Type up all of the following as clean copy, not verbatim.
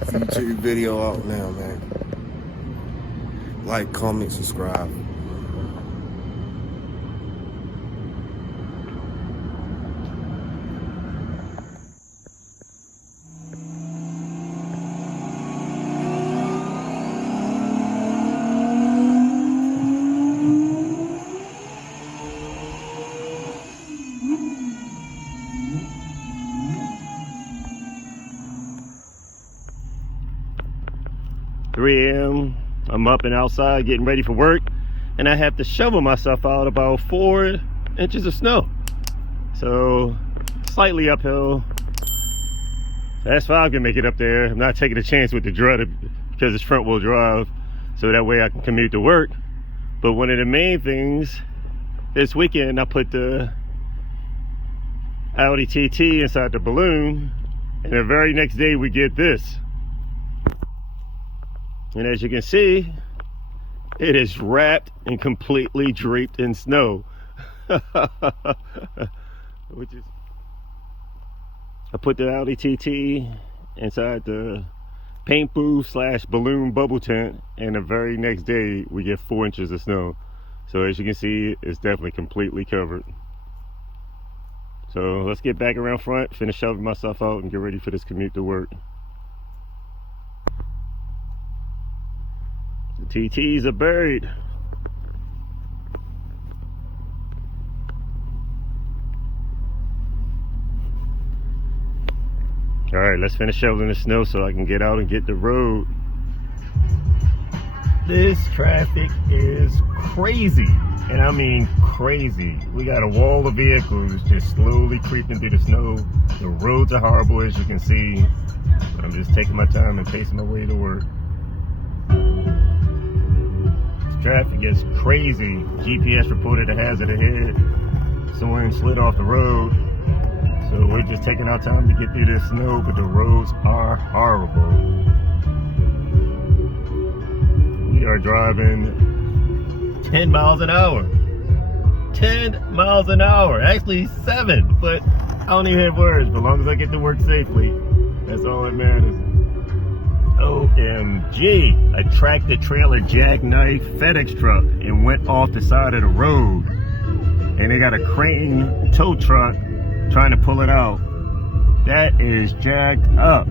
Future video out now, man. Like, comment, subscribe. I'm up and outside getting ready for work, and I have to shovel myself out about 4 inches of snow. So slightly uphill. That's fine, I can make it up there. I'm not taking a chance with the Drutter because it's front wheel drive, so that way I can commute to work. But one of the main things this weekend, I put the Audi TT inside the balloon, and the very next day we get this. And as you can see, it is wrapped and completely draped in snow. I put the Audi TT inside the paint booth / balloon bubble tent, and the very next day we get 4 inches of snow. So as you can see, it's definitely completely covered. So let's get back around front, finish shoveling myself out, and get ready for this commute to work. The TTs are buried. All right, let's finish shoveling the snow so I can get out and get the road. This traffic is crazy, and I mean crazy. We got a wall of vehicles just slowly creeping through the snow. The roads are horrible, as you can see, but I'm just taking my time and pacing my way to work. Traffic is crazy. GPS reported a hazard ahead. Someone slid off the road. So we're just taking our time to get through this snow, but the roads are horrible. We are driving 10 miles an hour. 10 miles an hour. Actually 7, but I don't even have words. But as long as I get to work safely, that's all that matters. OMG, a tractor trailer jackknife FedEx truck and went off the side of the road, and they got a crane tow truck trying to pull it out. That is jacked up.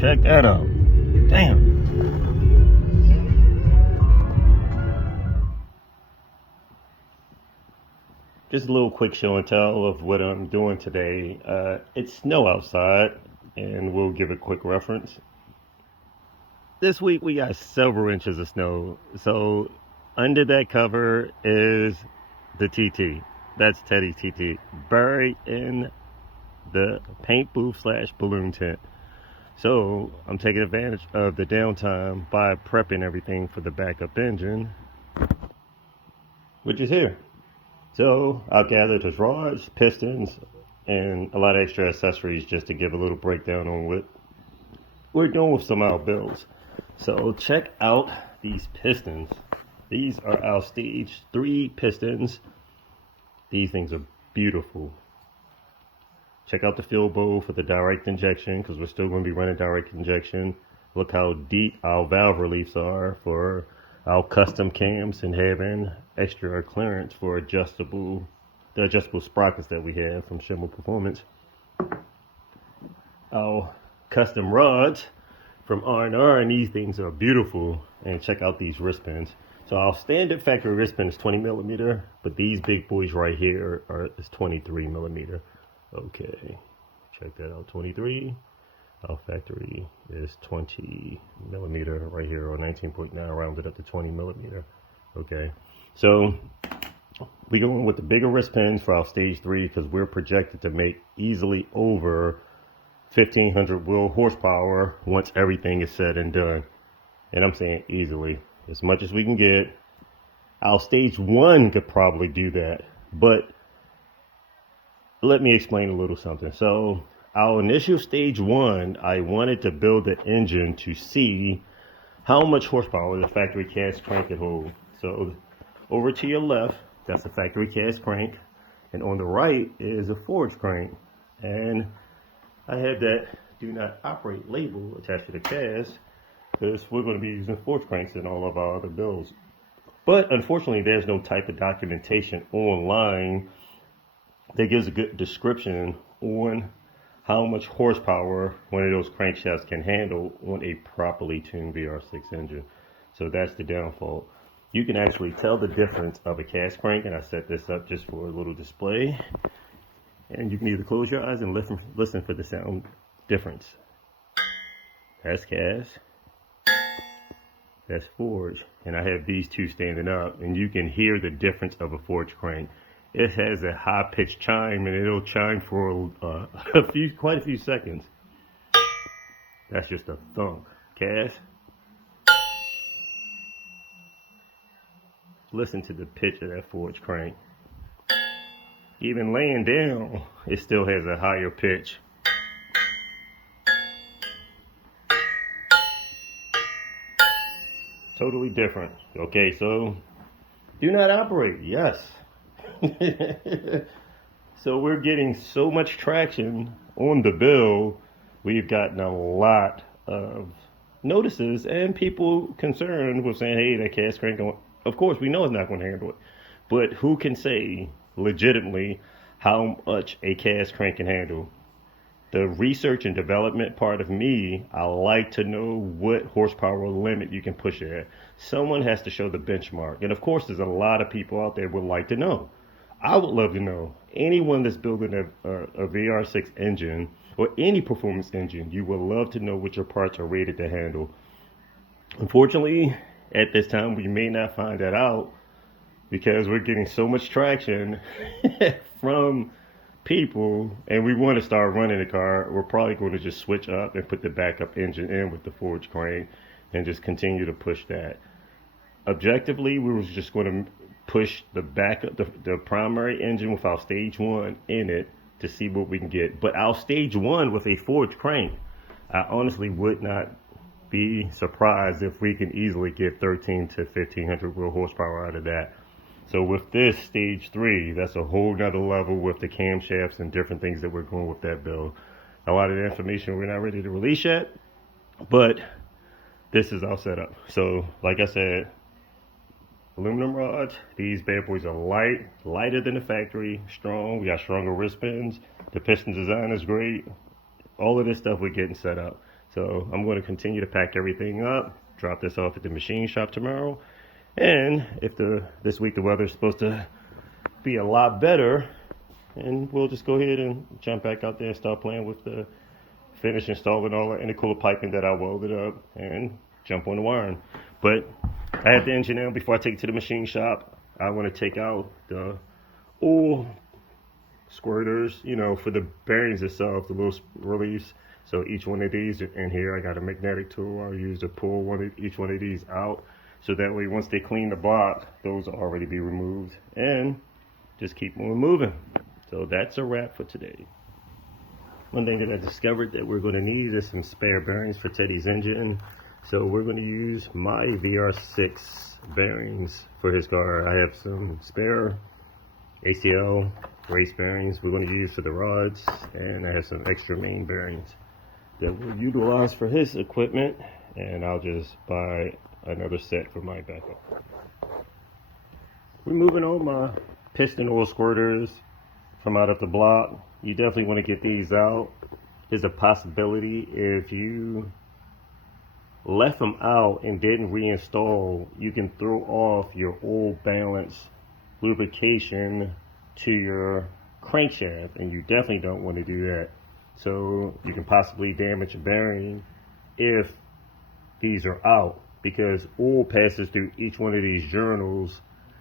Check that out. Damn. Just a little quick show and tell of what I'm doing today. It's snow outside, and we'll give a quick reference. This week we got several inches of snow. So under that cover is the TT. That's Teddy's TT, buried in the paint booth / balloon tent. So I'm taking advantage of the downtime by prepping everything for the backup engine, which is here. So I've gathered his rods, pistons, and a lot of extra accessories just to give a little breakdown on what we're doing with some of our builds. So check out these pistons. These are our stage 3 pistons. These things are beautiful. Check out the fill bowl for the direct injection, because we're still going to be running direct injection. Look how deep our valve reliefs are for our custom cams, and having extra clearance for the adjustable sprockets that we have from Schimel Performance. Our custom rods from R&R, and these things are beautiful. And check out these wristbands. So our standard factory wristband is 20 millimeter, but these big boys right here is 23 millimeter. Okay, check that out, 23. Our factory is 20 millimeter right here, or 19.9 rounded up to 20 millimeter. Okay, so we're going with the bigger wrist pins for our stage 3 because we're projected to make easily over 1,500 wheel horsepower once everything is said and done. And I'm saying easily, as much as we can get. Our stage 1 could probably do that, but let me explain a little something. So our initial stage 1, I wanted to build the engine to see how much horsepower the factory cast crank could hold. So over to your left, that's the factory cast crank, and on the right is a forged crank. And I had that do not operate label attached to the cast, because we're going to be using forge cranks in all of our other builds. But unfortunately, there's no type of documentation online that gives a good description on how much horsepower one of those crankshafts can handle on a properly tuned VR6 engine. So that's the downfall. You can actually tell the difference of a cast crank, and I set this up just for a little display. And you can either close your eyes and listen for the sound difference. That's cast. That's forge. And I have these two standing up, and you can hear the difference of a forge crank. It has a high-pitched chime, and it'll chime for quite a few seconds. That's just a thunk. Cast. Listen to the pitch of that forge crank. Even laying down, it still has a higher pitch. Totally different. Okay, so do not operate. Yes. So we're getting so much traction on the bill. We've gotten a lot of notices and people concerned with saying, hey, that cast crank, of course we know it's not going to handle it, but who can say legitimately how much a cast crank can handle? The research and development part of me, I like to know what horsepower limit you can push it at. Someone has to show the benchmark. And of course, there's a lot of people out there would like to know. I would love to know. Anyone that's building a VR6 engine or any performance engine, you would love to know what your parts are rated to handle. Unfortunately, at this time, we may not find that out because we're getting so much traction from people, and we want to start running the car. We're probably going to just switch up and put the backup engine in with the forge crank and just continue to push that. Objectively, we were just going to push the backup, the primary engine with our stage 1 in it to see what we can get. But our stage 1 with a forge crank, I honestly would not be surprised if we can easily get 13 to 1500 real horsepower out of that. So with this stage 3, that's a whole nother level with the camshafts and different things that we're going with that build. A lot of the information we're not ready to release yet, but this is all set up. So like I said, aluminum rods, these bad boys are lighter than the factory, strong. We got stronger wristbands. The piston design is great. All of this stuff we're getting set up. So I'm going to continue to pack everything up, drop this off at the machine shop tomorrow. And if this week the weather is supposed to be a lot better, and we'll just go ahead and jump back out there and start playing with the finish installing all the intercooler piping that I welded up and jump on the wiring. But I have the engine now. Before I take it to the machine shop, I want to take out the oil squirters, you know, for the bearings itself, the little reliefs. So each one of these in here, I got a magnetic tool I'll use to pull each one of these out. So that way, once they clean the block, those will already be removed. And just keep on moving. So that's a wrap for today. One thing that I discovered that we're going to need is some spare bearings for Teddy's engine. So we're going to use my VR6 bearings for his car. I have some spare ACL race bearings we're going to use for the rods. And I have some extra main bearings that we'll utilize for his equipment. And I'll just buy another set for my backup. Removing all my piston oil squirters from out of the block. You definitely want to get these out. There's a possibility if you left them out and didn't reinstall, you can throw off your oil balance lubrication to your crankshaft, and you definitely don't want to do that. So you can possibly damage a bearing if these are out, because oil passes through each one of these journals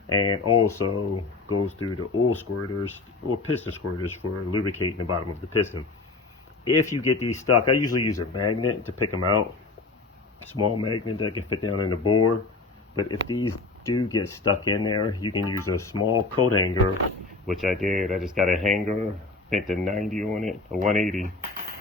and also goes through the oil squirters or piston squirters for lubricating the bottom of the piston. If you get these stuck, I usually use a magnet to pick them out, a small magnet that can fit down in the bore. But if these do get stuck in there, you can use a small coat hanger, which I did. I just got a hanger, bent a 90 on it, a 180,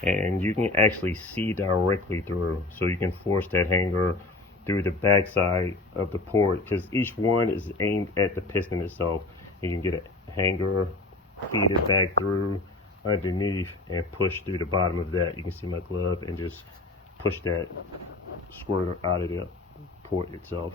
and you can actually see directly through. So you can force that hanger through the backside of the port, because each one is aimed at the piston itself, and you can get a hanger, feed it back through. underneath and push through the bottom of that. You can see my glove and just push that squirter out of the port itself.